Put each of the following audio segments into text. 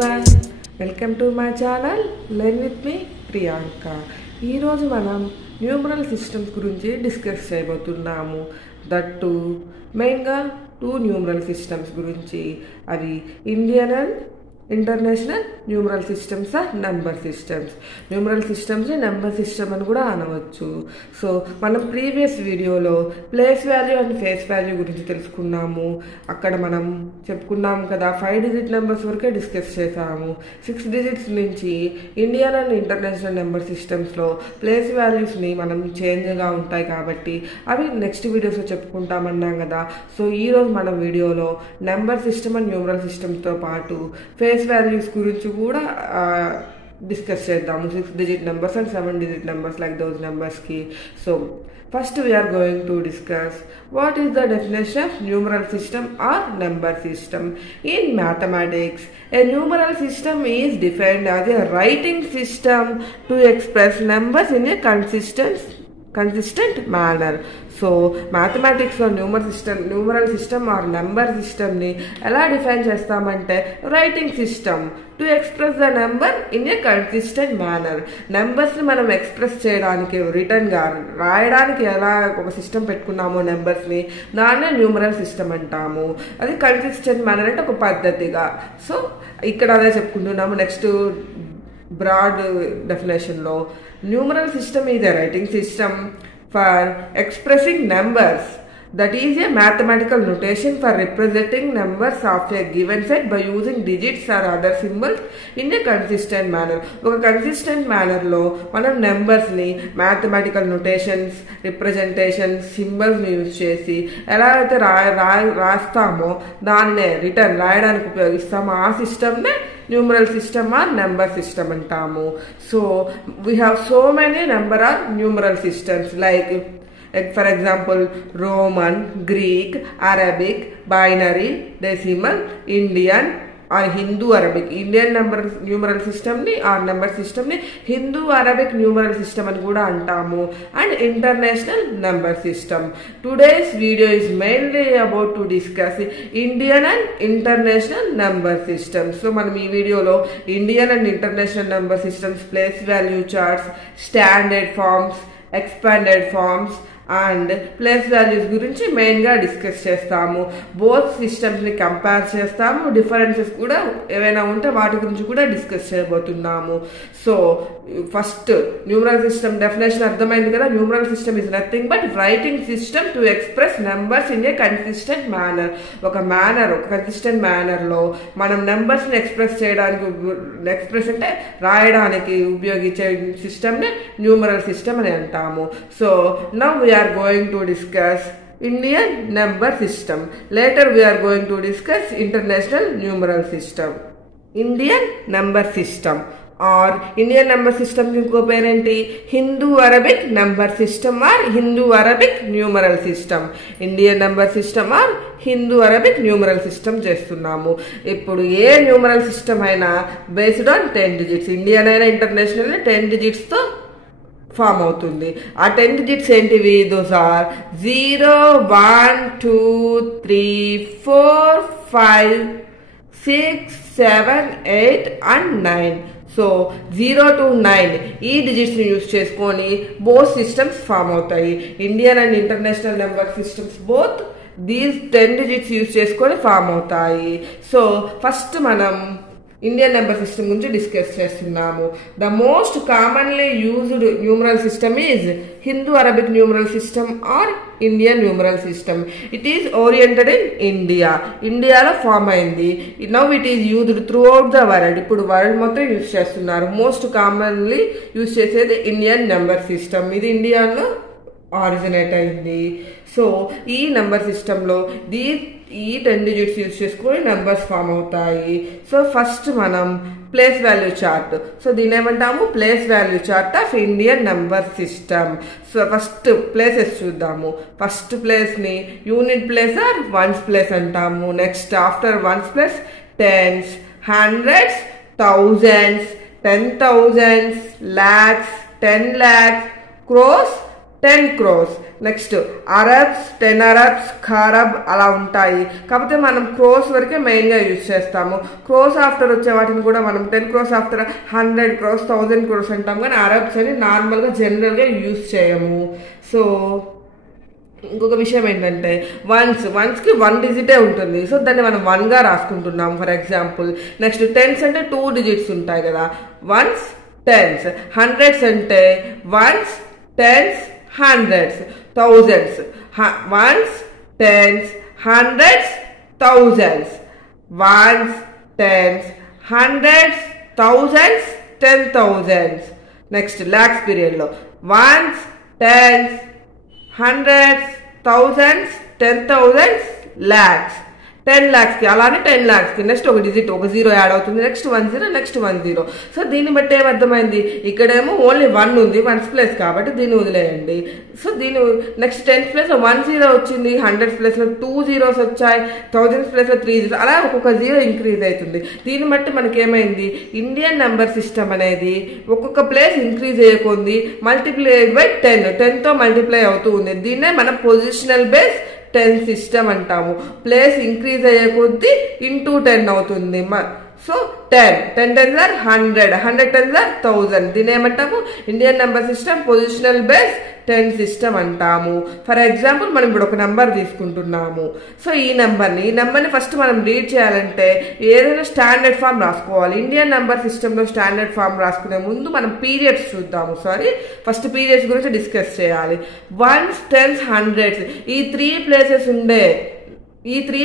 everyone, welcome to my channel Learn with me Priyanka. ఈ రోజు మనం న్యూమరల్ సిస్టమ్స్ గురించి డిస్కస్ చేయబోతున్నాము. దట్టు మెయిన్గా టూ న్యూమరల్ సిస్టమ్స్ గురించి, అవి Indian and international numeral systems or number systems. Numeral systems number system అని కూడా అనవచ్చు. సో మనం ప్రీవియస్ వీడియోలో place value and face value గురించి తెలుసుకున్నాము. అక్కడ మనం చెప్పుకున్నాము కదా, 5 డిజిట్ నెంబర్స్ వరకే డిస్కస్ చేసాము. 6 డిజిట్స్ నుంచి ఇండియన్ అండ్ ఇంటర్నేషనల్ నెంబర్ సిస్టమ్స్లో ప్లేస్ వాల్యూస్ని మనం చేంజ్గా ఉంటాయి కాబట్టి అవి నెక్స్ట్ వీడియోస్లో చెప్పుకుంటామన్నాం కదా. సో ఈరోజు మనం వీడియోలో నెంబర్ సిస్టమ్ అండ్ న్యూమరల్ సిస్టమ్తో పాటు ఫేస్ వాల్యూస్ గురించి కూడా డిస్కస్ చేద్దాము. 6 digit numbers and 7 digit numbers like those నెంబర్స్కి. So first we are going to discuss what is the definition of numeral system or number system. In mathematics, a numeral system is defined as a writing system to express numbers in a consistent manner. So మ్యాథమెటిక్స్లో numeral system or number సిస్టమ్ని ఎలా define చేస్తామంటే writing system to express the number in a consistent manner. నెంబర్స్ని మనం express చేయడానికి, రిటర్న్గా రాయడానికి ఎలా ఒక సిస్టమ్ పెట్టుకున్నామో నెంబర్స్ని, దాన్నే న్యూమరల్ సిస్టమ్ అంటాము. అది కన్సిస్టెంట్ మేనర్ అంటే ఒక పద్ధతిగా. సో ఇక్కడ అదే చెప్పుకుంటున్నాము. నెక్స్ట్ బ్రాడ్ డెఫినేషన్లో numeral system is a writing system for expressing numbers, that is a mathematical notation for representing numbers of a given set by using digits or other symbols in a consistent manner. ఒక consistent మేనర్లో మనం నెంబర్స్ని mathematical notations, representations, సింబల్స్ని use చేసి ఎలా అయితే రాస్తామో దాన్నే రిటర్న్ రాయడానికి ఉపయోగిస్తామో ఆ సిస్టమ్నే numeral system or number system అంటాము. So we have so many number or numeral systems like for example Roman, Greek, Arabic, binary, decimal, Indian or Hindu Arabic. Indian numeral system ni or number system ni Hindu Arabic numeral system అని కూడా అంటాము. And international number system. Today's video is mainly about to discuss Indian and international number systems. So మనం ఈ వీడియోలో Indian and international number systems, place value charts, standard forms, expanded forms and place values గురించి మెయిన్గా discuss చేస్తాము. Both సిస్టమ్స్ని compare చేస్తాము. Differences కూడా ఏవైనా ఉంటే వాటి గురించి కూడా డిస్కస్ చేయబోతున్నాము. So first numeral system definition అర్థమైంది కదా. Numeral system is nothing but writing system to express numbers in a consistent manner. ఒక కన్సిస్టెంట్ మేనర్లో మనం నెంబర్స్ని ఎక్స్ప్రెస్ అంటే రాయడానికి ఉపయోగించే సిస్టమ్ని న్యూమరల్ సిస్టమ్ అని అంటాము. So now we are going to discuss Indian number system. Later we are going to discuss international numeral system. Indian number system or Indian number system की इंको पेर ఏంటి, Hindu Arabic number system or Hindu Arabic numeral system. Indian number system or Hindu Arabic numeral system చేస్తున్నాము. ఇప్పుడు ఏ numeral system అయినా based on 10 digits, Indian అయినా international 10 డిజిట్స్తో ఫామ్ అవుతుంది. ఆ 10 డిజిట్స్ ఏంటివి? Those are 0, 1, 2, 3, 4, 5, 6, 7, 8 and 9. So 0 to 9 ఈ డిజిట్స్ని యూజ్ చేసుకొని బోత్ సిస్టమ్స్ ఫామ్ అవుతాయి. Indian and international number systems both these 10 digits use చేసుకొని ఫామ్ అవుతాయి. సో ఫస్ట్ మనం ఇండియన్ నెంబర్ సిస్టమ్ గురించి డిస్కస్ చేస్తున్నాము. The most commonly used numeral system is Hindu Arabic numeral system or Indian numeral system. It is oriented in India. ఇండియాలో form అయింది. Now it is used throughout the world. ఇప్పుడు world మొత్తం use చేస్తున్నారు. Most commonly use చేసేది Indian number system. ఇది ఇండియాలో originate అయింది. So ఈ నెంబర్ సిస్టంలో ఈ 10 డిజిట్స్ యూజ్ చేసుకొని నెంబర్స్ ఫామ్ అవుతాయి. సో ఫస్ట్ మనం ప్లేస్ వాల్యూ చార్ట్. సో దీని ఏమంటాము? Place value chart of Indian number system. So first places చూద్దాము. ఫస్ట్ ప్లేస్ని unit place or ones place అంటాము. Next after ones place tens, hundreds, thousands, 10,000s, lakhs, 10 lakhs, crores, 10 crores. Next arabs, 10 arabs, kharab అలా ఉంటాయి. కాకపోతే మనం క్రోస్ వరకే మెయిన్గా యూజ్ చేస్తాము. క్రోస్ ఆఫ్టర్ వచ్చే వాటిని కూడా మనం 10 crores ఆఫ్టర్ 100 crores, 1000 crores అంటాం, కానీ అరబ్స్ అని నార్మల్గా జనరల్గా యూజ్ చేయము. సో ఇంకొక విషయం ఏంటంటే వన్స్కి 1 డిజిటే ఉంటుంది. సో దాన్ని మనం 1గా రాసుకుంటున్నాం ఫర్ ఎగ్జాంపుల్. నెక్స్ట్ టెన్స్ అంటే 2 digits ఉంటాయి కదా, వన్స్, టెన్స్. హండ్రెడ్స్ అంటే ones, tens, hundreds. Thousands ones, tens, hundreds, thousands. Ones, tens, hundreds, thousands, 10,000s. Next lakhs పీరియడ్లో ones, tens, hundreds, thousands, 10,000s, lakhs. 10 lakhsకి అలానే 10 lakhsకి నెక్స్ట్ ఒక డిజిట్, ఒక 0 యాడ్ అవుతుంది. Next 10, next 10. సో దీన్ని బట్టి ఏమర్థమైంది, ఇక్కడేమో ఓన్లీ 1 ఉంది, 1's ప్లేస్ కాబట్టి దీన్ని వదిలేయండి. సో దీని నెక్స్ట్ 10's ప్లేస్లో 1 0 వచ్చింది, 100's ప్లేస్లో 2 zeros వచ్చాయి, 1000's ప్లేస్లో 3 zeros, అలా ఒక్కొక్క 0 ఇంక్రీజ్ అవుతుంది. దీన్ని బట్టి మనకి ఏమైంది, ఇండియన్ నెంబర్ సిస్టమ్ అనేది ఒక్కొక్క ప్లేస్ ఇంక్రీజ్ అయ్యేకొంది మల్టిప్లైడ్ బై 10తో మల్టిప్లై అవుతూ ఉంది. దీన్నే మనం పొజిషనల్ బేస్ 10 సిస్టమ్ అంటాము. ప్లేస్ ఇంక్రీజ్ అయ్యే కొద్దీ ఇంటూ 10 అవుతుంది. So 10 10 are 100, 100 are 1000. దీని ఏమంటాము, Indian number system positional base 10 system అంటాము. ఫర్ ఎగ్జాంపుల్ మనం ఇప్పుడు ఒక నెంబర్ తీసుకుంటున్నాము. సో ఈ నెంబర్ని ఫస్ట్ మనం రీడ్ చేయాలంటే ఏదైనా స్టాండర్డ్ ఫామ్ రాసుకోవాలి. ఇండియన్ నెంబర్ సిస్టంలో స్టాండర్డ్ ఫామ్ రాసుకునే ముందు మనం పీరియడ్స్ చూద్దాము. ఫస్ట్ పీరియడ్స్ గురించి డిస్కస్ చేయాలి. వన్స్, టెన్స్, హండ్రెడ్స్ ఈ 3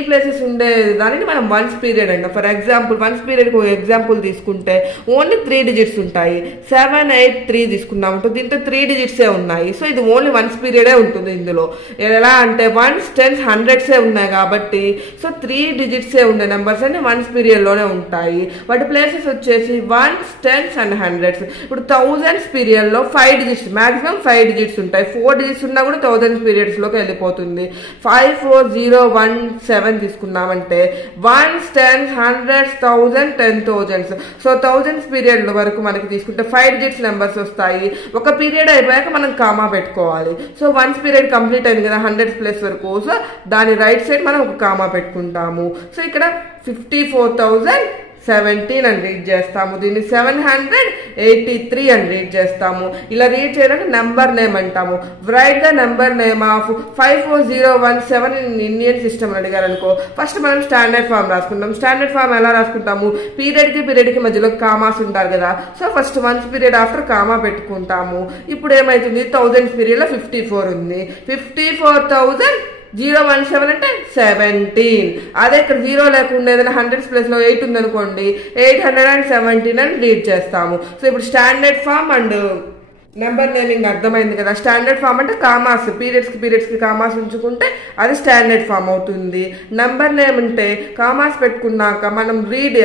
ప్లేసెస్ ఉండే దానిని మనం వన్స్ పీరియడ్ అంటాం. ఫర్ ఎగ్జాంపుల్ వన్స్ పీరియడ్కి ఒక ఎగ్జాంపుల్ తీసుకుంటే ఓన్లీ 3 digits ఉంటాయి. 7, 8, 3 తీసుకున్నామంటే దీంతో 3 digits ఉన్నాయి. సో ఇది ఓన్లీ వన్స్ పీరియడే ఉంటుంది. ఇందులో ఎలా అంటే వన్స్, టెన్స్, హండ్రెడ్సే ఉన్నాయి కాబట్టి సో 3 digits ఉండే నెంబర్స్ అన్ని వన్స్ పీరియడ్లోనే ఉంటాయి. వాటి ప్లేసెస్ వచ్చేసి వన్స్, టెన్స్ అండ్ హండ్రెడ్స్. ఇప్పుడు 1000s పీరియడ్లో 5 digits, మాక్సిమం 5 digits ఉంటాయి. 4 digits ఉన్నా కూడా 1000s పీరియడ్స్లోకి వెళ్ళిపోతుంది. 5, 4, 0, 1, 7 తీసుకున్నామంటే ones, tens, hundreds, 1000, 10,000s. So 1000s period వరకు మనకి తీసుకుంటే 5 digits నెంబర్స్ వస్తాయి. ఒక పీరియడ్ అయిపోయాక మనం కామా పెట్టుకోవాలి. సో వన్స్ పీరియడ్ కంప్లీట్ అయింది కదా 100s ప్లేస్ వరకు. సో దాని రైట్ సైడ్ మనం ఒక కామా పెట్టుకుంటాము. సో ఇక్కడ 54,017 అని రీడ్ చేస్తాము. దీన్ని 783 అని రీడ్ చేస్తాము. ఇలా రీడ్ చేయడానికి నెంబర్ నేమ్ అంటాము. Right the number name of 54017 in Indian system అని అడిగారు అనుకో, ఫస్ట్ మనం స్టాండర్డ్ ఫామ్ రాసుకుంటాం. స్టాండర్డ్ ఫామ్ ఎలా రాసుకుంటాము, పీరియడ్కి మధ్యలో కామాస్ ఉంటారు కదా. So first ones period after comma పెట్టుకుంటాము. ఇప్పుడు ఏమైతుంది, 1000s పీరియడ్లో 54 ఉంది. 54,017 అంటే 17. అదే ఇక్కడ 0 లేకుండా ఏదైనా 100s ప్లేస్లో 8 ఉందనుకోండి, 817 అని రీడ్ చేస్తాము. సో ఇప్పుడు standard form and number naming అర్థమైంది కదా. స్టాండర్డ్ ఫామ్ అంటే కామాస్, పీరియడ్స్కి కామాస్ ఉంచుకుంటే అది స్టాండర్డ్ ఫామ్ అవుతుంది. నెంబర్ నేమ్ అంటే కామాస్ పెట్టుకున్నాక మనం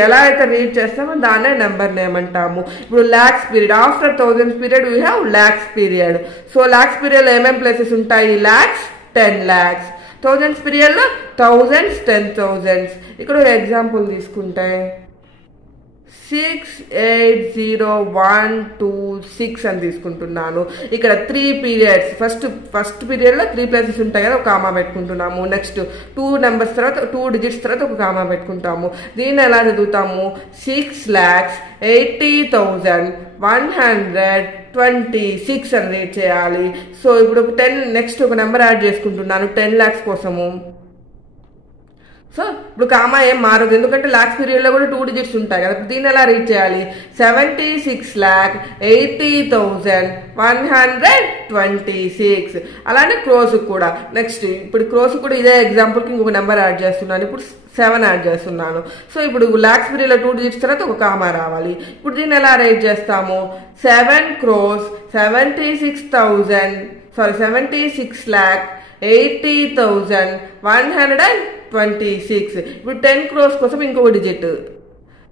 ఎలా అయితే రీడ్ చేస్తామో దాన్నే నెంబర్ నేమ్ అంటాము. ఇప్పుడు lakhs period, after 1000s period we have lakhs period. So lakhs పీరియడ్లో ఏమేమి ప్లేసెస్ ఉంటాయి, లాక్స్, 10 lakhs. 1000s పీరియడ్లో 1000s, 10,000s. ఇక్కడ ఒక ఎగ్జాంపుల్ తీసుకుంటే 680,126 అని తీసుకుంటున్నాను. ఇక్కడ 3 periods, ఫస్ట్ పీరియడ్లో 3 places ఉంటాయి కదా, ఒక కామా పెట్టుకుంటున్నాము. నెక్స్ట్ 2 numbers తర్వాత 2 digits తర్వాత ఒక కామా పెట్టుకుంటాము. దీన్ని ఎలా చదువుతాము, 6,80,126 అని రీడ్ చేయాలి. సో ఇప్పుడు 10 నెక్స్ట్ ఒక నెంబర్ యాడ్ చేసుకుంటున్నాను 10 lakhs కోసము. సో ఇప్పుడు కామా ఏం మారదు, ఎందుకంటే లాక్స్ పీరియడ్లో కూడా 2 digits ఉంటాయి కదా. దీన్ని ఎలా రీడ్ చేయాలి, 76,80,126. అలానే క్రోస్ కూడా నెక్స్ట్, ఇప్పుడు క్రోస్ కూడా ఇదే ఎగ్జాంపుల్కి ఇంకొక నెంబర్ యాడ్ చేస్తున్నాను. ఇప్పుడు 7 యాడ్ చేస్తున్నాను. సో ఇప్పుడు లాక్స్ పీరియడ్లో 2 digits తర్వాత ఒక కామా రావాలి. ఇప్పుడు దీన్ని ఎలా రీడ్ చేస్తాము, 76,80,126. ఇప్పుడు 10 crores కోసం ఇంకొక డిజిట్,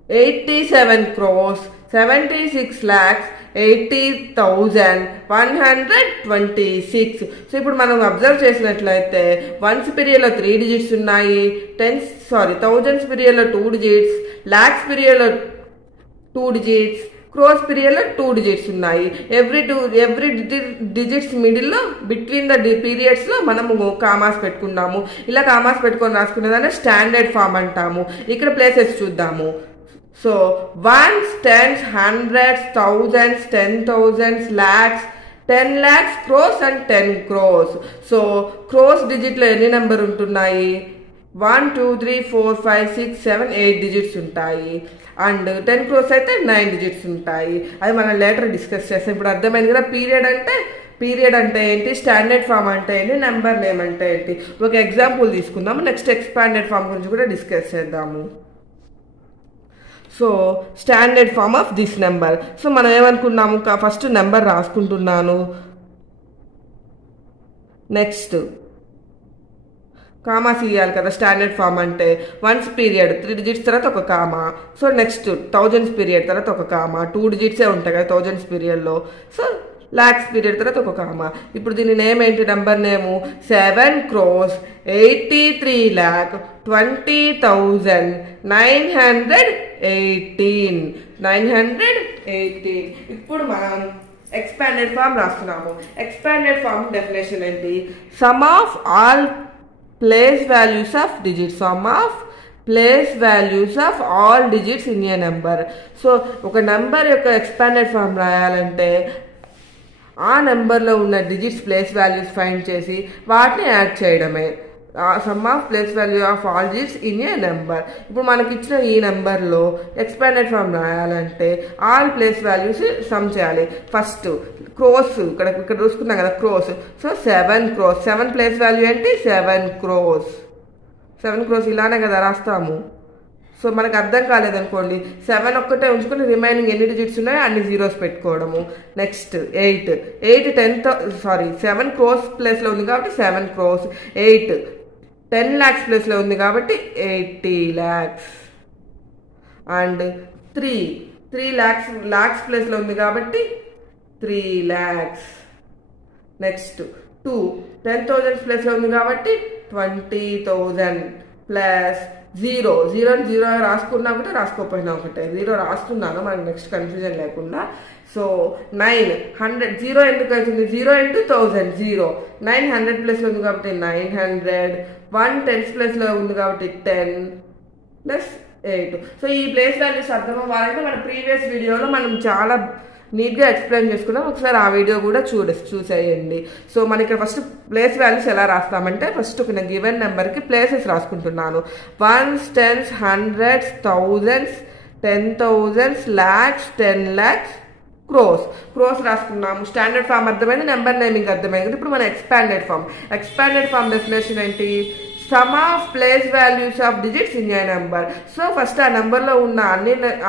87,76,80,126. సో ఇప్పుడు మనం అబ్జర్వ్ చేసినట్లయితే వన్స్ పీరియడ్లో 3 digits ఉన్నాయి, 1000s పీరియడ్లో 2 digits, లాక్స్ పీరియడ్లో 2 digits, క్రోస్ పీరియడ్లో 2 డిజిట్స్ ఉన్నాయి. ఎవ్రీ డిజిట్స్ మిడిల్లో బిట్వీన్ ద పీరియడ్స్లో మనము కామాస్ పెట్టుకున్నాము. ఇలా కామాస్ పెట్టుకొని రాసుకునేదాన్ని స్టాండర్డ్ ఫామ్ అంటాము. ఇక్కడ ప్లేసెస్ చూద్దాము. So ones, tens, hundreds, thousands, 10,000s, lakhs, 10 lakhs, crores and 10 crores. So crores డిజిట్లో ఎన్ని నెంబర్ ఉంటున్నాయి? 1 2 3 4 5 6 7 8 డిజిట్స్ ఉంటాయి. అండ్ 10 crores అయితే 9 డిజిట్స్ ఉంటాయి. అది మనం లేటర్ డిస్కస్ చేస్తాం. ఇప్పుడు అర్థమైంది కదా పీరియడ్ అంటే ఏంటి, స్టాండర్డ్ ఫామ్ అంటే ఏంటి, నెంబర్ నేమ్ అంటే ఏంటి. ఒక ఎగ్జాంపుల్ తీసుకుందాము. నెక్స్ట్ ఎక్స్పాండెడ్ ఫామ్ గురించి కూడా డిస్కస్ చేద్దాము. So standard form of this number. So మనం ఏమనుకున్నాము, ఫస్ట్ నెంబర్ రాసుకుంటున్నాను. నెక్స్ట్ కామాస్ ఇవ్వాలి కదా స్టాండర్డ్ ఫామ్ అంటే. వన్స్ పీరియడ్ 3 డిజిట్స్ తర్వాత ఒక comma. So next thousands period తర్వాత ఒక కామా. 2 డిజిట్సే ఉంటాయి కదా థౌజండ్స్ పీరియడ్లో. సో లాక్స్ పీరియడ్ తర్వాత ఒక కామా. ఇప్పుడు దీని నేమ్ ఏంటి, నెంబర్ నేము 7,83,20,918. ఇప్పుడు మనం ఎక్స్పాండెడ్ ఫామ్ రాస్తున్నాము. ఎక్స్పాండెడ్ ఫామ్ డెఫినేషన్ ఏంటి? Sum of all place values of digits. Some of place values of all digits in a number. So ఒక నెంబర్ యొక్క ఎక్స్పాండెడ్ ఫామ్ రాయాలంటే ఆ నెంబర్లో ఉన్న డిజిట్స్ ప్లేస్ వాల్యూస్ ఫైండ్ చేసి వాటిని యాడ్ చేయడమే. Some of place value of all digits in a number. ఇప్పుడు మనకి ఇచ్చిన ఈ నెంబర్లో ఎక్స్పాండెడ్ ఫామ్ రాయాలంటే ఆల్ ప్లేస్ వాల్యూస్ సమ్ చేయాలి. ఫస్ట్ క్రోస్, ఇక్కడ చూసుకున్నాం కదా crores. So 7 crores. 7 place value ఏంటి? 7 crores. 7 crores ఇలానే కదా రాస్తాము. సో మనకు అర్థం కాలేదనుకోండి, 7 ఒక్కటే ఉంచుకొని రిమైనింగ్ ఎన్ని డిజిట్స్ ఉన్నాయో అన్ని జీరోస్ పెట్టుకోవడము. నెక్స్ట్ 7 crores ప్లేస్లో ఉంది కాబట్టి 7 crores. 8 10 lakhs ప్లేస్లో ఉంది కాబట్టి 80 lakhs. అండ్ 3 lakhs ప్లేస్లో ఉంది కాబట్టి 3 lakhs. నెక్స్ట్ 2 10,000 ప్లేస్లో ఉంది కాబట్టి 20,000 ప్లస్ 0 రాసుకున్నా ఒకటే, రాసుకోకపోయినా ఒకటే. 0 రాస్తున్నాను మనకి నెక్స్ట్ కన్ఫ్యూజన్ లేకుండా. సో 9 100 0 ఎందుకు అవుతుంది? 0 into 1000 0. 9 100 ప్లేస్లో ఉంది కాబట్టి 900. 1 10s ప్లేస్లో ఉంది కాబట్టి 10 ప్లస్ 8. సో ఈ ప్లేస్ వాల్యూస్ అర్థం అవ్వాలంటే మన ప్రీవియస్ వీడియోలో మనం చాలా నీట్గా ఎక్స్ప్లెయిన్ చేసుకున్నాం. ఒకసారి ఆ వీడియో కూడా చూసేయండి. సో మనకి ఫస్ట్ ప్లేస్ వాల్యూస్ ఎలా రాస్తామంటే, ఫస్ట్ ఒక గివెన్ నెంబర్కి ప్లేసెస్ రాసుకుంటున్నాను. 1s 10s 100s 1000s 10,000s lakhs 10 lakhs crores రాసుకున్నాము. స్టాండర్డ్ ఫామ్ అర్థమైంది, నెంబర్ నేమింగ్ అర్థమైంది. ఇప్పుడు మన ఎక్స్పాండెడ్ ఫామ్ డెఫినేషన్ ఏంటి? Sum of place values of digits in a number. So first ఆ నెంబర్లో ఉన్న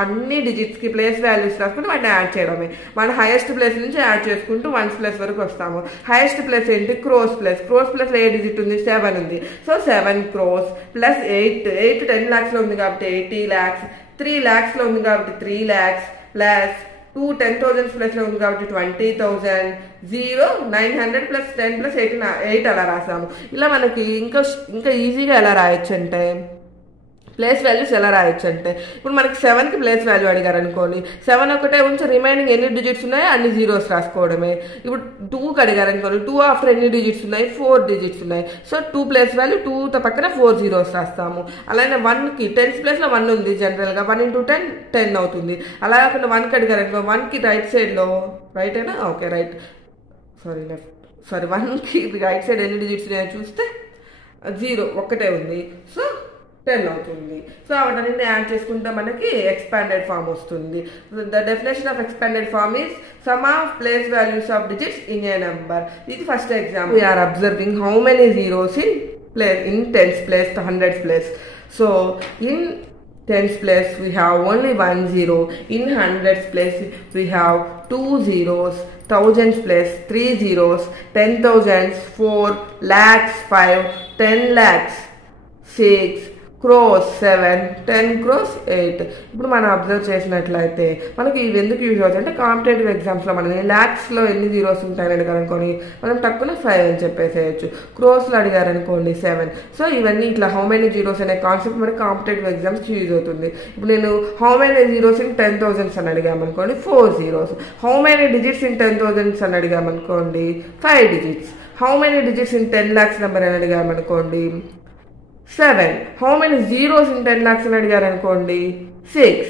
అన్ని డిజిట్స్కి ప్లేస్ వాల్యూస్ రాసుకుంటూ వాటిని యాడ్ చేయడమే. మన హైయెస్ట్ ప్లేస్ నుంచి యాడ్ చేసుకుంటూ 1s ప్లేస్ వరకు వస్తాము. హైయెస్ట్ ప్లేస్ ఏంటి? క్రోస్ ప్లేస్లో ఏ డిజిట్ ఉంది? 7 ఉంది. సో 7 crores ప్లస్ 8 10 lakhsలో ఉంది కాబట్టి 80 lakhs. 3 lakhsలో ఉంది కాబట్టి 3 lakhs ప్లస్ 2 10,000 ప్లేస్లో ఉంది కాబట్టి 20,000. 0 900 ప్లస్ 10 ప్లస్ 8 అలా రాసాము. ఇలా మనకి ఇంకా ఈజీగా ఎలా రాయొచ్చు అంటే, ప్లేస్ వాల్యూస్ ఎలా రాయొచ్చు అంటే, ఇప్పుడు మనకి 7కి ప్లేస్ వాల్యూ అడిగారు అనుకోండి, 7 ఒకటే ఉంచి రిమైనింగ్ ఎన్ని డిజిట్స్ ఉన్నాయో అన్ని జీరోస్ రాసుకోవడమే. ఇప్పుడు 2కి అడిగారు అనుకోండి, 2 ఆఫ్టర్ ఎన్ని డిజిట్స్ ఉన్నాయి? 4 డిజిట్స్ ఉన్నాయి. సో 2 ప్లేస్ వాల్యూ 2 పక్కన 4 జీరోస్ రాస్తాము. అలానే 1కి 10s ప్లేస్లో 1 ఉంది జనరల్గా. 1 into 10 10 అవుతుంది. అలా కాకుండా 1కి అడిగారు అనుకో, 1కి రైట్ సైడ్లో రైట్ అయినా ఓకే రైట్ లెఫ్ట్ 1కి రైట్ సైడ్ ఎన్ని డిజిట్స్ ఉన్నాయో చూస్తే 0 ఒక్కటే ఉంది. సో 10 అవుతుంది. సో అవన్నీ యాడ్ చేసుకుంటే మనకి ఎక్స్పాండెడ్ ఫామ్ వస్తుంది. The definition of expanded form is sum of place values of digits in a number. ఇది first example. We are observing how many zeros in 10s place to 100s place. So in 10s place we have only 1 0. In 100s place we have 2 zeros. 1000s place 3 zeros. 10,000s 4. Lakhs 5. 10 lakhs 6. Crores 7, 10 crores 8. ఇప్పుడు మనం observe చేసినట్లయితే మనకి ఇవి ఎందుకు use అవుతాయి అంటే competitive ఎగ్జామ్స్లో మనకి ల్యాక్స్లో ఎన్ని జీరోస్ ఉంటాయని అడిగారనుకోని మనం తక్కువ 5 అని చెప్పేసేయచ్చు. క్రోస్లో అడిగారనుకోండి 7. సో ఇవన్నీ ఇట్లా హౌ మెనీ జీరోస్ అనే కాన్సెప్ట్ మనకి కాంపిటేటివ్ ఎగ్జామ్స్కి యూజ్ అవుతుంది. ఇప్పుడు నేను how many zeros in 10,000s అని అడిగామనుకోండి 4 zeros. How many digits in 10,000s అని అడిగామనుకోండి 5 digits. How many digits in 10 lakhs number అని అడిగామనుకోండి 7. How many zeros in 10 lakhs అని అడిగారనుకోండి 6.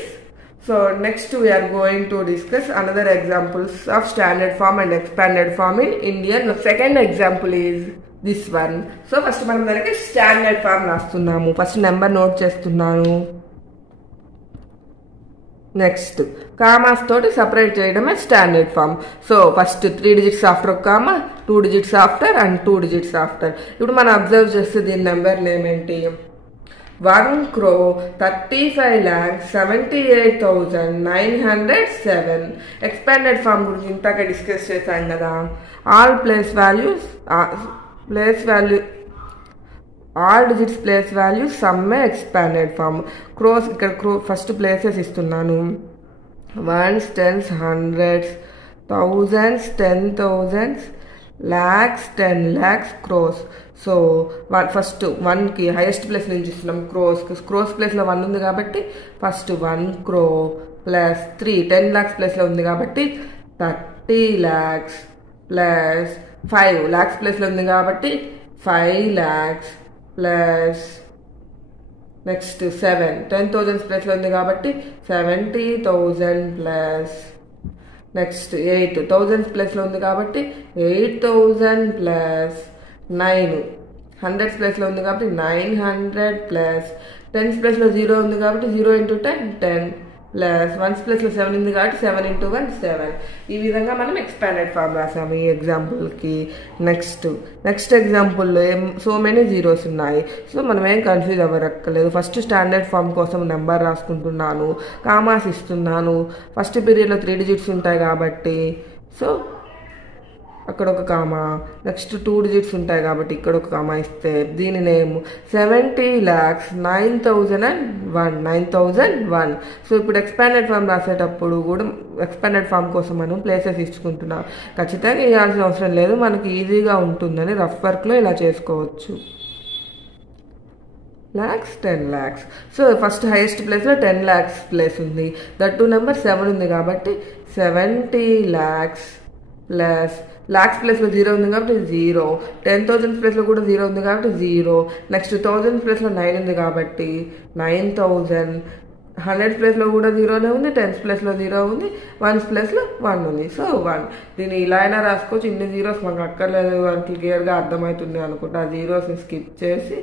So next we are going to discuss another examples of standard form and expanded form in Indian. The second example is this one. So first మనం దానికి standard form రాస్తున్నాము. First number note చేస్తున్నాను. Next commas తోటి separate చేయడమే standard form. So first 3 digits after ఒక comma, 2 digits after and 2 digits after. ఇప్పుడు మనం observe చేస్తే దీని నెంబర్ నేమ్ ఏంటి? 1,35,78,907. ఎక్స్పాండెడ్ ఫామ్ గురించి ఇంతక డిస్కస్ చేశాం కదా. ఆల్ డిజిట్స్ ప్లేస్ వాల్యూస్ సమ్మే ఎక్స్పాండెడ్ ఫామ్. క్రోస్ ఇక్కడ ఫస్ట్ ప్లేసెస్ ఇస్తున్నాను. 1s, 10s, 100s, 1000s, 10,000s, lakhs, 10 lakhs, crores. So first 1కి హైయెస్ట్ ప్లేస్ నుంచి ఇస్తున్నాం క్రోస్ ప్లేస్లో 1 ఉంది కాబట్టి ఫస్ట్ 1 crore ప్లస్ 3 10 lakhs ప్లేస్లో ఉంది కాబట్టి 30 lakhs ప్లస్ 5 lakhs ప్లేస్లో ఉంది కాబట్టి 5 lakhs ప్లస్ నెక్స్ట్ 7 10,000 ప్లేస్లో ఉంది కాబట్టి 70,000 ప్లస్ నెక్స్ట్ 8 1000 ప్లేస్లో ఉంది కాబట్టి 8,000 ప్లస్ 9 100s ప్లేస్లో ఉంది కాబట్టి 900 ప్లస్ 10s ప్లేస్లో 0 ఉంది కాబట్టి 0 into 10 10 ప్లస్ 1s ప్లేస్లో 7 ఉంది కాబట్టి 7 into 1 7. ఈ విధంగా మనం ఎక్స్పాండెడ్ ఫామ్ రాసాము ఈ ఎగ్జాంపుల్కి. నెక్స్ట్ ఎగ్జాంపుల్లో సో మెనీ జీరోస్ ఉన్నాయి. సో మనం ఏం కన్ఫ్యూజ్ అవ్వక్కర్లేదు. ఫస్ట్ స్టాండర్డ్ ఫామ్ కోసం నెంబర్ రాసుకుంటున్నాను, కామాస్ ఇస్తున్నాను. ఫస్ట్ పీరియడ్లో 3 digits ఉంటాయి కాబట్టి సో అక్కడ ఒక కామా, నెక్స్ట్ 2 digits ఉంటాయి కాబట్టి ఇక్కడ ఒక కామా ఇస్తే దీని నేమ్ 70,09,001. సో ఇప్పుడు ఎక్స్పాండెడ్ ఫామ్ రాసేటప్పుడు కూడా ఎక్స్పాండెడ్ ఫామ్ కోసం మనం ప్లేసెస్ ఇచ్చుకుంటున్నాం. ఖచ్చితంగా ఇవ్వాల్సిన అవసరం లేదు, మనకి ఈజీగా ఉంటుందని రఫ్ వర్క్లో ఇలా చేసుకోవచ్చు. lakhs 10 lakhs. So first highest ప్లేస్లో 10 lakhs ప్లేస్ ఉంది. దట్ నెంబర్ 7 ఉంది కాబట్టి 70 lakhs ప్లస్ లాక్స్ ప్లేస్లో 0 ఉంది కాబట్టి 0, 10,000 ప్లేస్లో కూడా 0 ఉంది కాబట్టి 0, నెక్స్ట్ 1000 ప్లేస్లో 9 ఉంది కాబట్టి 9,000, 100 ప్లేస్లో కూడా 0నే ఉంది, 10s ప్లేస్లో 0 ఉంది, 1s ప్లేస్లో 1 ఉంది. సో 1 దీన్ని ఇలా అయినా రాసుకోవచ్చు. ఇన్ని జీరోస్ మనకు అక్కర్లేదు, మనకి క్లియర్గా అర్థమవుతుంది అనుకుంటా. ఆ జీరోస్ని స్కిప్ చేసి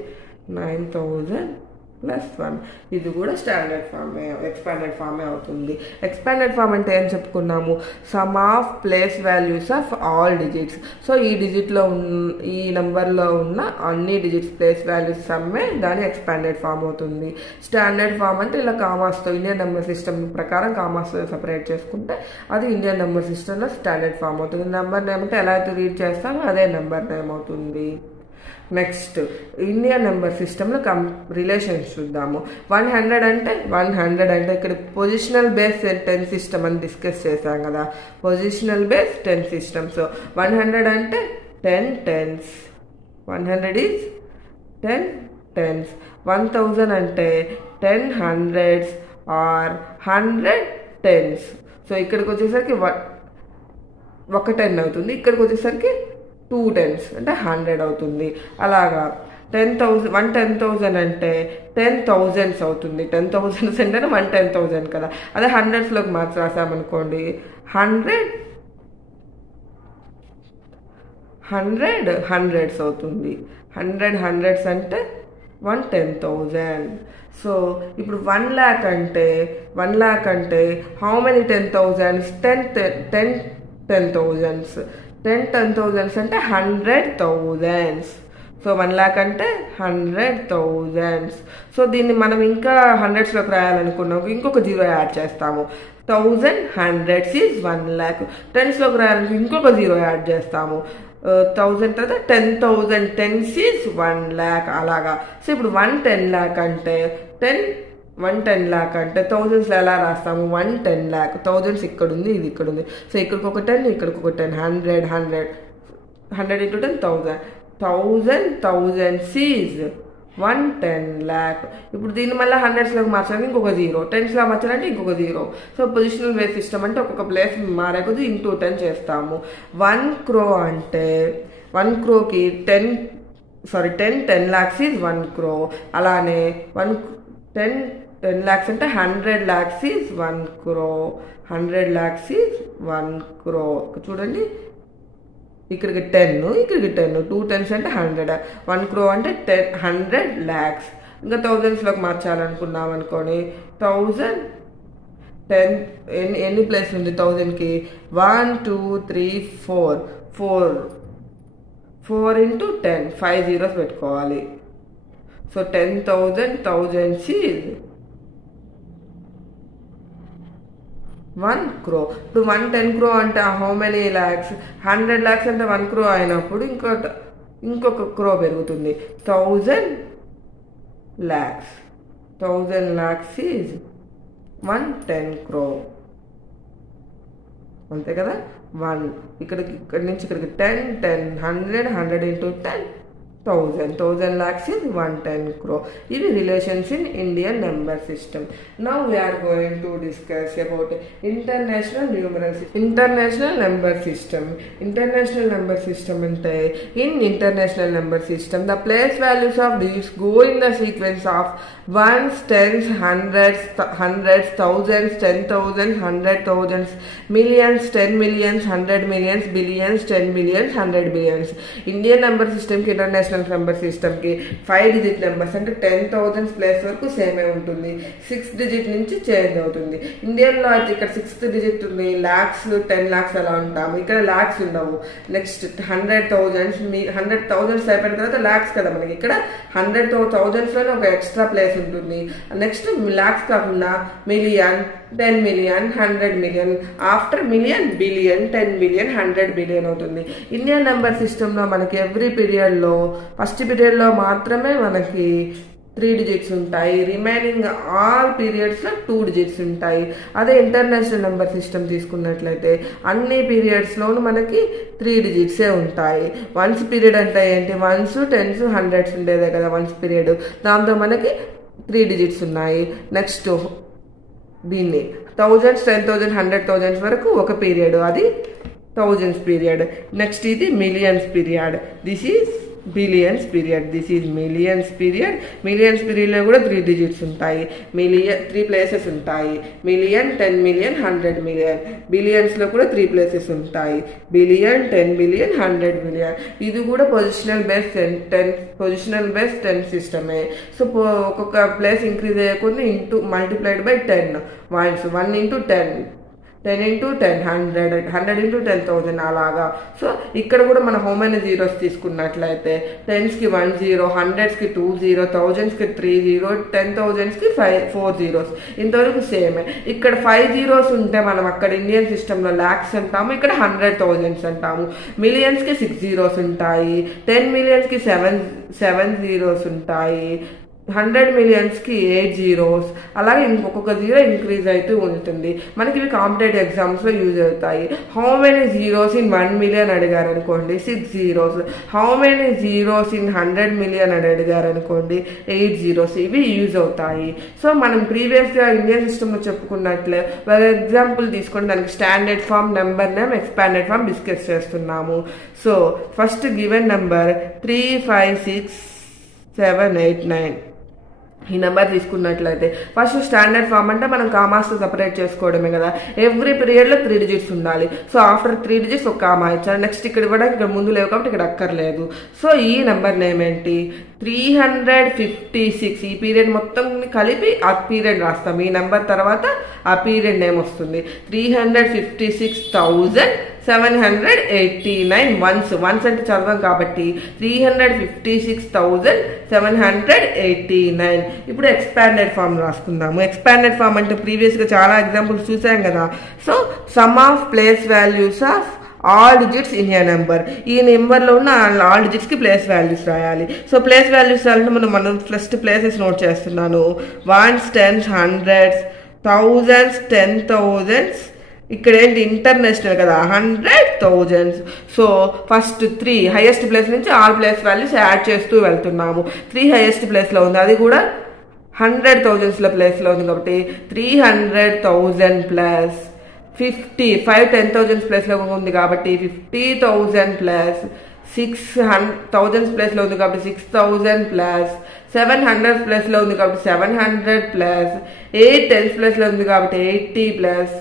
9,000 ప్లస్ 1 ఇది కూడా స్టాండర్డ్ ఫామే ఎక్స్పాండెడ్ ఫామే అవుతుంది. ఎక్స్పాండెడ్ ఫామ్ అంటే ఏం చెప్పుకున్నాము? Some of place values of all digits. So ఈ నెంబర్లో ఉన్న అన్ని డిజిట్స్ ప్లేస్ వాల్యూస్ సమ్మే దాని ఎక్స్పాండెడ్ ఫామ్ అవుతుంది. స్టాండర్డ్ ఫామ్ అంటే ఇలా కామాస్తో ఇండియన్ నెంబర్ సిస్టమ్ ప్రకారం కామాస్తో సపరేట్ చేసుకుంటే అది ఇండియన్ నెంబర్ సిస్టంలో స్టాండర్డ్ ఫామ్ అవుతుంది. నెంబర్ నేమ్ అంటే ఎలా అయితే రీడ్ చేస్తామో అదే నెంబర్ నేమ్ అవుతుంది. నెక్స్ట్ ఇండియన్ నెంబర్ సిస్టంలో రిలేషన్స్ చూద్దాము. 100 అంటే ఇక్కడ పొజిషనల్ బేస్ 10 సిస్టమ్ అని డిస్కస్ చేశాం కదా. Positional base 10 system. సో 100 అంటే 10 tens, 100 is 10 tens. 1000 అంటే 10 hundreds ఆర్ 100 tens. సో ఇక్కడికి వచ్చేసరికి ఒక 10 అవుతుంది, ఇక్కడికి వచ్చేసరికి 2 tens అంటే 100 అవుతుంది. అలాగా 10,000 10,000 అంటే 10,000s అవుతుంది. 10,000s అంటే 10,000 కదా. అదే హండ్రెడ్స్లోకి మార్చి రాసామనుకోండి 100 hundreds అవుతుంది. 100 hundreds అంటే 10,000. సో ఇప్పుడు 1 lakh అంటే how many 10,000s? 10 10,000s. 10 10,000s అంటే 100,000s. సో 1 lakh అంటే 100,000s. సో దీన్ని మనం ఇంకా హండ్రెడ్స్లోకి రాయాలనుకున్నాం, ఇంకొక 0 యాడ్ చేస్తాము. 1000 hundreds is 1 lakh. 10స్లోకి రాయాలంటే ఇంకొక 0 యాడ్ చేస్తాము. 1000 తర్వాత 10,000 10s is 1 lakh అలాగా. సో ఇప్పుడు 110 lakh అంటే 110 lakh అంటే థౌజండ్స్లో ఎలా రాస్తాము? 110 lakh, థౌజండ్స్ ఇక్కడ ఉంది, ఇది ఇక్కడ ఉంది. సో ఇక్కడికి ఒక 10, ఇక్కడికి ఒక 10, 100 into 10 1000 is 110 lakh. ఇప్పుడు దీన్ని మళ్ళీ హండ్రెడ్స్లోకి మార్చాలంటే ఇంకొక 0, టెన్స్లో మార్చాలంటే ఇంకొక 0. సో పొజిషనల్ బేస్ సిస్టమ్ అంటే ఒక్కొక్క ప్లేస్ మారే కొద్ది ఇంటూ 10 చేస్తాము. 1 crore అంటే 1 crore 10 lakhs is 1 crore. అలానే 10 lakhs అంటే 100 lakhs is 1 crore. 100 lakhs is 1 crore. చూడండి, ఇక్కడికి 10, ఇక్కడికి 10, 2 10s అంటే 100. 1 crore అంటే 100 lakhs. ఇంకా థౌజండ్స్లోకి మార్చాలనుకున్నాం అనుకోని 1000 10 ఎన్ని ప్లేస్ ఉంది 1000కి? 1 2 3 4 into 10, 5 zeros పెట్టుకోవాలి. So 10,000 thousands is 1 crore. ఇప్పుడు 110 crore అంటే హౌ మెనీ ల్యాక్స్? 100 lakhs అంటే 1 crore అయినప్పుడు ఇంకొక crore పెరుగుతుంది. 1000 lakhs. 1000 lakhs is 110 crore. అంతే కదా? 1 ఇక్కడి నుంచి ఇక్కడికి 10 100 into 10 1000 lakhs is 110 crore. ఇవి relations in Indian number system. Now we are going to discuss about international number system. International number system అంటే in international number system the place values of digits go in the sequence of ones, tens, hundreds, thousands, 10,000, 100,000, millions, 10 millions, 100 millions, billions, 10 billions, 100 billions. Indian number సిస్టమ్కి international number సిస్టమ్కి 5 digit numbers అంటే 10,000 place వరకు సేమే ఉంటుంది. 6 digit నుంచి change అవుతుంది. ఇండియన్లో అయితే ఇక్కడ 6th digit ఉంది, lakhs 10 lakhs అలా ఉంటాము. ఇక్కడ lakhs ఉండవు. నెక్స్ట్ 100,000 అయిపోయిన తర్వాత lakhs కదా మనకి. ఇక్కడ 100,000లోనే ఒక ఎక్స్ట్రా ప్లేస్ ఉంటుంది. నెక్స్ట్ లాక్స్ కాకుండా million, 10 million, 100 million, after million billion, 10 billion, 100 billion అవుతుంది. ఇండియన్ నెంబర్ సిస్టంలో మనకి ఎవ్రీ పీరియడ్లో ఫస్ట్ పీరియడ్లో మాత్రమే మనకి 3 digits ఉంటాయి. రిమైనింగ్ ఆల్ పీరియడ్స్లో 2 digits ఉంటాయి. అదే ఇంటర్నేషనల్ నెంబర్ సిస్టమ్ తీసుకున్నట్లయితే అన్ని పీరియడ్స్లోనూ మనకి 3 digits ఉంటాయి. వన్స్ పీరియడ్ అంటే ఏంటి? 1s, 10s, 100s ఉండేదే కదా వన్స్ పీరియడ్. దాంతో మనకి 3 digits ఉన్నాయి. నెక్స్ట్ దీన్ని 1000s, 10,000, 100,000 వరకు ఒక పీరియడ్, అది thousands పీరియడ్. నెక్స్ట్ ఇది millions period. This is billions period. This is millions period. Millions పీరియడ్లో కూడా 3 digits ఉంటాయి. 3 places ఉంటాయి. Million, 10 million, 100 million. బిలియన్స్లో కూడా 3 places ఉంటాయి. Billion, 10 billion, 100 billion. ఇది కూడా పొజిషనల్ బేస్ 10 సిస్టమే. సో ఒక్కొక్క ప్లేస్ ఇంక్రీజ్ అయ్యకుండా multiplied by 10 ones. 1 into 10, 10 into 10, 100 into 10,000 అలాగా. సో ఇక్కడ కూడా మనం హౌ మెనీ జీరోస్ తీసుకున్నట్లయితే 10sకి 1 0, 100sకి 2 0, 1000sకి 3 0, 10,000sకి 4 zeros. ఇంతవరకు సేమే. ఇక్కడ 5 zeros ఉంటే మనం అక్కడ ఇండియన్ సిస్టంలో lakhs అంటాము, ఇక్కడ 100,000 అంటాము. మిలియన్స్కి 6 zeros ఉంటాయి. 10 millionsకి 7 zeros ఉంటాయి. 100 millionsకి 8 zeros. అలాగే ఇంకొక జీరో ఇంక్రీజ్ అవుతూ ఉంటుంది. మనకి ఇవి కాంపిటేటివ్ ఎగ్జామ్స్లో యూజ్ అవుతాయి. How many zeros in 1 million అడిగారు అనుకోండి, 6 zeros. How many zeros in 100 million అని అడిగారు అనుకోండి, 8 zeros. ఇవి యూజ్ అవుతాయి. సో మనం ప్రీవియస్గా ఇండియన్ సిస్టంలో చెప్పుకున్నట్లే ఒక ఎగ్జాంపుల్ తీసుకొని దానికి standard form, number name, expanded form discuss చేస్తున్నాము. సో ఫస్ట్ గివెన్ నెంబర్ 3 5 6 7 8 9 ఈ నెంబర్ తీసుకున్నట్లయితే ఫస్ట్ స్టాండర్డ్ ఫామ్ అంటే మనం కామాస్ సపరేట్ చేసుకోవడమే కదా. ఎవ్రీ పీరియడ్లో 3 digits ఉండాలి. సో ఆఫ్టర్ 3 digits ఒక కామా ఇచ్చారు. నెక్స్ట్ ఇక్కడ ఇవ్వడానికి ఇక్కడ ముందు లేవు కాబట్టి ఇక్కడ అక్కర్లేదు. సో ఈ నెంబర్ నేమ్ ఏంటి? 356. ఈ పీరియడ్ మొత్తం కలిపి ఆ పీరియడ్ రాస్తాం. ఈ నెంబర్ తర్వాత ఆ పీరియడ్ నేమ్ వస్తుంది. 356,789 వన్స్ అంటే చదవం కాబట్టి 356,789. ఇప్పుడు ఎక్స్పాండెడ్ ఫామ్ రాసుకుందాము. ఎక్స్పాండెడ్ ఫామ్ అంటే ప్రీవియస్గా చాలా ఎగ్జాంపుల్స్ చూసాం కదా. So some of place values of all digits in a number. ఈ నెంబర్లో ఉన్న ఆల్ డిజిట్స్కి ప్లేస్ వాల్యూస్ రాయాలి. సో ప్లేస్ వాల్యూస్ రాయాలంటే మనం ఫస్ట్ ప్లేసెస్ నోట్ చేస్తున్నాను. 1s, 10s, 100s, 1000s, 10,000s. ఇక్కడ ఏంటి ఇంటర్నేషనల్ కదా, 100, 1000s. So first 3 highest place నుంచి ఆల్ ప్లేస్ వాల్యూస్ యాడ్ చేస్తూ వెళ్తున్నాము. 3 హైయెస్ట్ ప్లేస్లో ఉంది, అది కూడా 100,000s ప్లేస్లో ఉంది కాబట్టి 300,000 ప్లస్ 50, 5 10,000s ప్లేస్లో ఉంది కాబట్టి 50,000 ప్లస్ 6,000s ప్లేస్లో ఉంది కాబట్టి 6,000 ప్లస్ 700 ప్లేస్లో ఉంది కాబట్టి 700 ప్లస్ 8 10s ప్లేస్లో ఉంది కాబట్టి 80 ప్లస్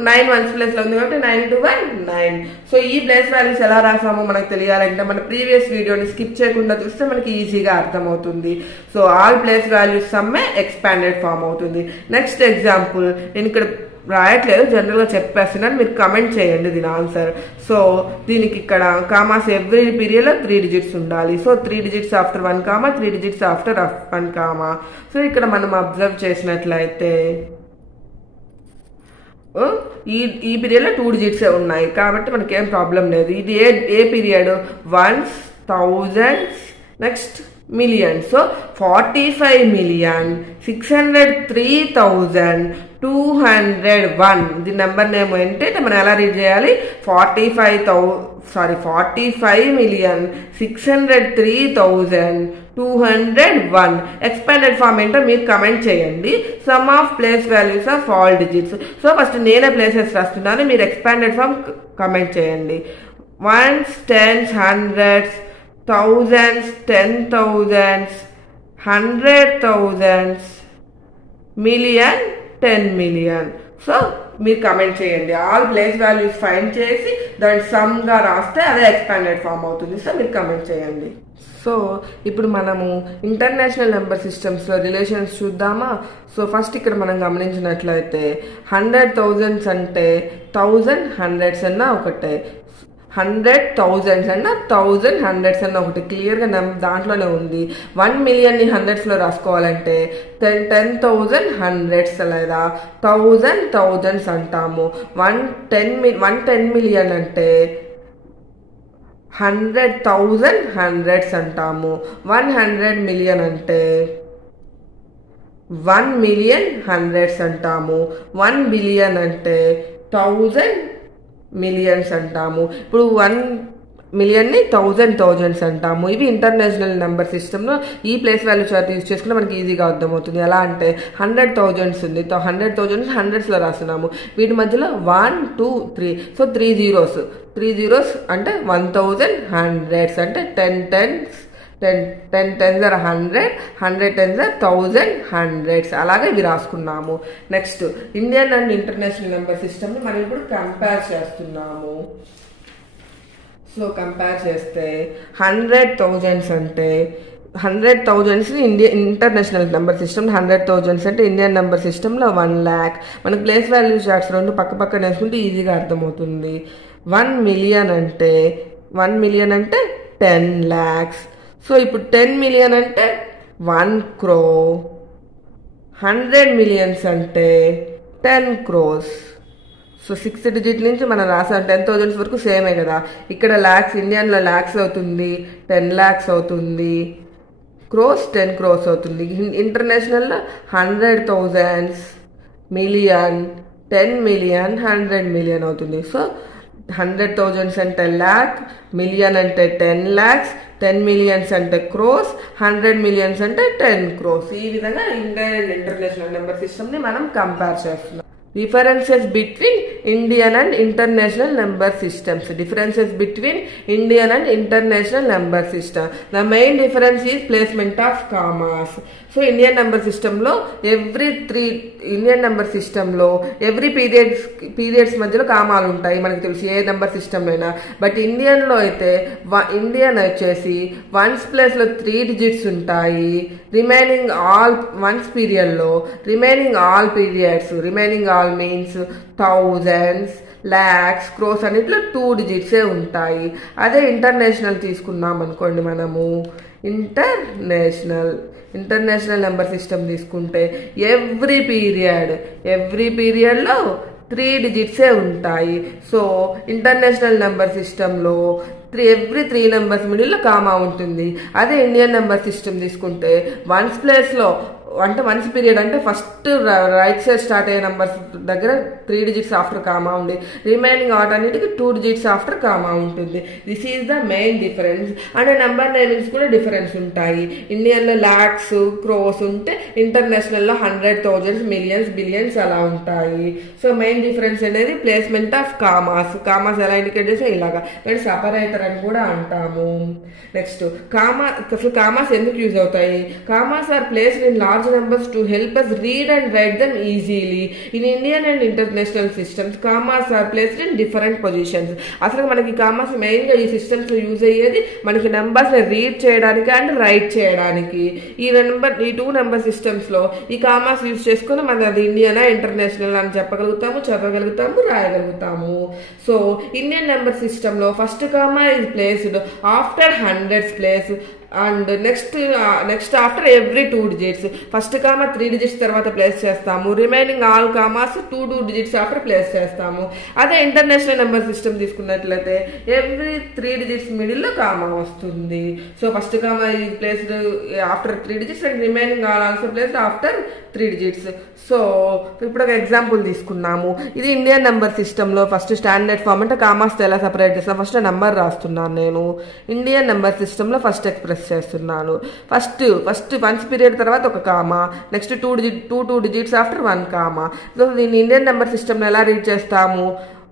9 1s ప్లేస్లో ఉంది కాబట్టి 9 into 1 9. సో ఈ ప్లేస్ వాల్యూస్ ఎలా రాసామో మనకు తెలియాలంటే మన ప్రీవియస్ వీడియోని స్కిప్ చేయకుండా చూస్తే మనకి ఈజీగా అర్థమవుతుంది. సో ఆల్ ప్లేస్ వాల్యూస్ సమ్మే ఎక్స్పాండెడ్ ఫామ్ అవుతుంది. నెక్స్ట్ ఎగ్జాంపుల్ నేను ఇక్కడ రాయట్లేదు, జనరల్గా చెప్పేస్తున్నాను, మీరు కమెంట్ చేయండి దీని ఆన్సర్. సో దీనికి ఇక్కడ కామాస్ ఎవ్రీ పీరియడ్లో 3 digits ఉండాలి. So 3 digits after 1 comma, 3 digits after 1 comma. So ఇక్కడ మనం అబ్జర్వ్ చేసినట్లయితే ఈ పీరియడ్లో 2 digits ఉన్నాయి కాబట్టి మనకేం ప్రాబ్లం లేదు. ఇది a period, 1s, 1000s, next million. So 45,603,201. The number name ఏంటంటే మనం ఎలా రీడ్ చేయాలి, 45,603,201. ఎక్స్పాండెడ్ ఫామ్ ఏంటో మీరు కమెంట్ చేయండి. Some of place values of all digits. So first నేనే ప్లేసెస్ రాస్తున్నాను, మీరు ఎక్స్పాండెడ్ ఫామ్ కమెంట్ చేయండి. 1s, 10s, 100s, 1000s, 10,000s, 100,000s, million, 10 million. So మీరు కమెంట్ చేయండి. ఆల్ ప్లేస్ వాల్యూస్ ఫైండ్ చేసి దాని సమ్గా రాస్తే అదే ఎక్స్పాండెడ్ ఫామ్ అవుతుంది. సో మీరు కమెంట్ చేయండి. సో ఇప్పుడు మనము ఇంటర్నేషనల్ నెంబర్ సిస్టమ్స్లో రిలేషన్స్ చూద్దామా. సో ఫస్ట్ ఇక్కడ మనం గమనించినట్లయితే 100,000s అంటే 1000 hundreds అన్న ఒకటే, 100,000s అన్న 1000 hundreds అన్న ఒకటి, క్లియర్గా దాంట్లోనే ఉంది. 1 millionని హండ్రెడ్స్లో రాసుకోవాలంటే 10,000 hundreds లేదా 1000 thousands అంటాము. 110 million అంటే 100,000 hundreds అంటాము. 100 million అంటే 1 million hundreds అంటాము. 1 billion అంటే 1000 millions అంటాము. ఇప్పుడు 1 millionని 1000 thousands అంటాము. ఇవి ఇంటర్నేషనల్ నెంబర్ సిస్టంలో ఈ ప్లేస్ వాల్యూ చార్ట్ యూజ్ చేసుకుంటే మనకి ఈజీగా అర్థమవుతుంది. ఎలా అంటే 100,000s ఉంది, 100,000 హండ్రెడ్స్లో రాస్తున్నాము. వీటి మధ్యలో 1 2 3, సో 3 zeros అంటే 1000 hundreds అంటే 10 tens are 100, 100 tens are 1000 hundreds. అలాగే ఇవి రాసుకున్నాము. Next Indian and international number సిస్టమ్ని మనం ఇప్పుడు కంపేర్ చేస్తున్నాము. సో కంపేర్ చేస్తే 100,000s అంటే 100,000స్ని ఇంటర్నేషనల్ నెంబర్ సిస్టమ్, 100,000s అంటే ఇండియన్ నెంబర్ సిస్టంలో 1 lakh. మనకు ప్లేస్ వాల్యూ చార్ట్స్ రెండు పక్క పక్కన వేసుకుంటే ఈజీగా అర్థమవుతుంది. 1 million అంటే 10 lakhs. సో ఇప్పుడు 10 million అంటే 1 crore. 100 millions అంటే 10 crores. సో 6th digit నుంచి మనం రాసాం 10,000s వరకు సేమే కదా. ఇక్కడ ల్యాక్స్, ఇండియన్లో ల్యాక్స్ అవుతుంది, 10 lakhs అవుతుంది, క్రోస్ 10 crores అవుతుంది. ఇంటర్నేషనల్లో 100,000s, మిలియన్, 10 million, 100 million అవుతుంది. సో 100,000s అంటే lakh, మిలియన్ అంటే 10 lakhs, 10 millions అంటే క్రోస్, 100 millions అంటే 10 crores. ఈ విధంగా ఇండియన్ ఇంటర్నేషనల్ నెంబర్ సిస్టమ్ని మనం కంపేర్ చేస్తున్నాం. Differences between Indian and international number systems. Differences between Indian and international number system. The main difference is placement of commas. So Indian number system lo every periods మధ్యలో కామాలు ఉంటాయి మనకు తెలుసు ఏ number system అయినా. But ఇండియన్లో అయితే Indian వచ్చేసి 1s ప్లేస్లో 3 digits ఉంటాయి. Remaining all 1s పీరియడ్లో remaining all means thousands, lakhs, crores అన్నిట్లో 2 digits ఉంటాయి. అదే ఇంటర్నేషనల్ తీసుకున్నాం అనుకోండి, మనము ఇంటర్నేషనల్ నెంబర్ సిస్టమ్ తీసుకుంటే ఎవ్రీ పీరియడ్లో 3 డిజిట్సే ఉంటాయి. సో ఇంటర్నేషనల్ నెంబర్ సిస్టంలో ఎవ్రీ 3 నెంబర్స్ మిడిల్లో కామా ఉంటుంది. అదే ఇండియన్ నెంబర్ సిస్టమ్ తీసుకుంటే వన్స్ ప్లేస్లో అంటే వన్స్ పీరియడ్ అంటే ఫస్ట్ రైట్ సైడ్ స్టార్ట్ అయ్యే నెంబర్స్ దగ్గర 3 డిజిట్స్ ఆఫ్టర్ కామా ఉంది, రిమైనింగ్ వాటన్నిటికి 2 డిజిట్స్ ఆఫ్టర్ కామా ఉంటుంది. This is the main difference. And number namings కూడా డిఫరెన్స్ ఉంటాయి. ఇండియన్లో లాక్స్ క్రోస్ ఉంటే ఇంటర్నేషనల్లో 100,000 మిలియన్స్ బిలియన్స్ అలా ఉంటాయి. సో మెయిన్ డిఫరెన్స్ అనేది ప్లేస్మెంట్ ఆఫ్ కామాస్. కామాస్ ఎలా ఇండికేట్ చేస్తే ఇలాగా అండ్ సపరేటర్ అని కూడా అంటాము. నెక్స్ట్ కామాస్ ఎందుకు యూజ్ అవుతాయి? Commas are placed in large numbers to help us read and write them easily. In Indian and international systems, commas are placed in different positions. అసలు మనకి commas main గా ఈ systems use అయ్యేది మనకి numbers read చేయడానికి and right చేయడానికి. ఈ 2 number systems లో ఈ కామాస్ యూజ్ చేసుకుని మనం అది ఇండియనా ఇంటర్నేషనల్ అని చెప్పగలుగుతాము, చదవగలుగుతాము, రాయగలుగుతాము. సో ఇండియన్ నెంబర్ సిస్టమ్ లో first comma is placed after hundreds place and next after every 2 digits. First comma 3 digits తర్వాత ప్లేస్ చేస్తాము, remaining all commas 2 digits after place చేస్తాము. అదే ఇంటర్నేషనల్ నెంబర్ సిస్టమ్ తీసుకున్నట్లయితే ఎవ్రీ 3 డిజిట్స్ మిడిల్లో comma వస్తుంది. So first comma is placed after 3 digits and remaining all also placed after 3 digits. So ఇప్పుడు ఒక example తీసుకున్నాము. ఇది ఇండియన్ నెంబర్ సిస్టంలో ఫస్ట్ స్టాండర్డ్ ఫామ్ అంటే కామాస్ ఎలా సపరేట్ చేస్తాం, ఫస్ట్ నెంబర్ రాస్తున్నాను నేను. ఇండియన్ నెంబర్ సిస్టంలో ఫస్ట్ ఎక్స్ప్రెస్ చేస్తున్నాను. ఫస్ట్ వన్స్ పీరియడ్ తర్వాత ఒక comma, next 2 digits after 1 comma. So దీన్ని ఇండియన్ నెంబర్ సిస్టమ్ ఎలా రీడ్ చేస్తాము?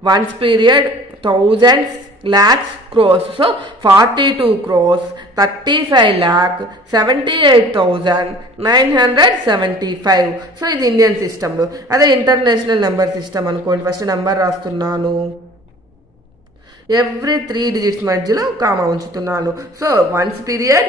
Once period, thousands, lakhs, crores. So 42 crores, 35 lakh, 78,975. So ఇది ఇండియన్ సిస్టంలో. అదే ఇంటర్నేషనల్ నెంబర్ సిస్టమ్ అనుకోండి, ఫస్ట్ నెంబర్ రాస్తున్నాను, ఎవ్రీ 3 డిజిట్స్ మధ్యలో కామా ఉంచుతున్నాను. So ones period,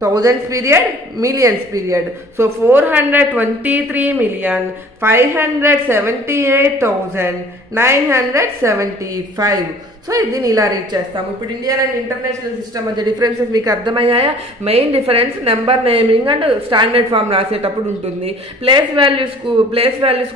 thousands period, millions period. So 423,578,975. So దీన్ని ఇలా రీడ్ చేస్తాము. ఇప్పుడు ఇండియన్ అండ్ ఇంటర్నేషనల్ సిస్టమ్ మధ్య డిఫరెన్సెస్ మీకు అర్థమయ్యాయా? Main difference number naming and standard form రాసేటప్పుడు ఉంటుంది. ప్లేస్ వాల్యూస్ కూడా ప్లేస్ వాల్యూస్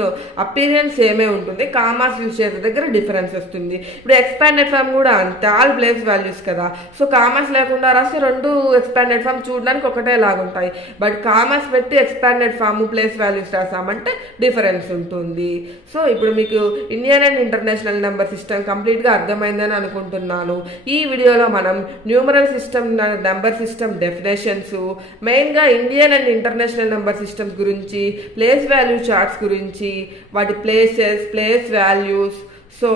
లో అపీరియన్స్ సేమే ఉంటుంది, కామాస్ యూజ్ చేసే దగ్గర డిఫరెన్స్ వస్తుంది. ఇప్పుడు ఎక్స్పాండెడ్ ఫామ్ కూడా అంతే, ఆల్ ప్లేస్ వాల్యూస్ కదా. సో కామాస్ లేకుండా రాస్తే 2 ఎక్స్పాండెడ్ ఫామ్ చూడడానికి ఒకటే లాగుంటాయి. బట్ కామాస్ పెట్టి ఎక్స్పాండెడ్ ఫామ్ ప్లేస్ వాల్యూస్ రాసామంటే డిఫరెన్స్ ఉంటుంది. సో ఇప్పుడు మీకు Indian and international number system complete గా అర్థమైందని అనుకుంటున్నాను. ఈ వీడియోలో మనం numeral system number system definitions, main గా Indian and international number systems గురించి, ప్లేస్ వాల్యూ చార్ట్స్ గురించి, వాటి places, place values, so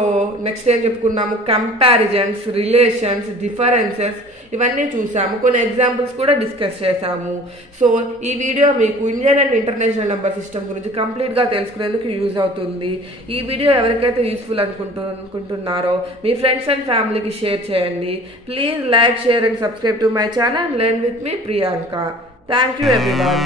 next ఏం చెప్పుకున్నాము, కంపారిజన్స్, రిలేషన్స్, డిఫరెన్సెస్ ఇవన్నీ చూసాము. కొన్ని ఎగ్జాంపుల్స్ కూడా డిస్కస్ చేసాము. సో ఈ వీడియో మీకు Indian and international number system గురించి కంప్లీట్గా తెలుసుకునేందుకు యూజ్ అవుతుంది. ఈ వీడియో ఎవరికైతే యూస్ఫుల్ అనుకుంటున్నారో మీ ఫ్రెండ్స్ అండ్ ఫ్యామిలీకి షేర్ చేయండి. Please like, share and subscribe to my channel learn with me Priyanka. Thank you everyone.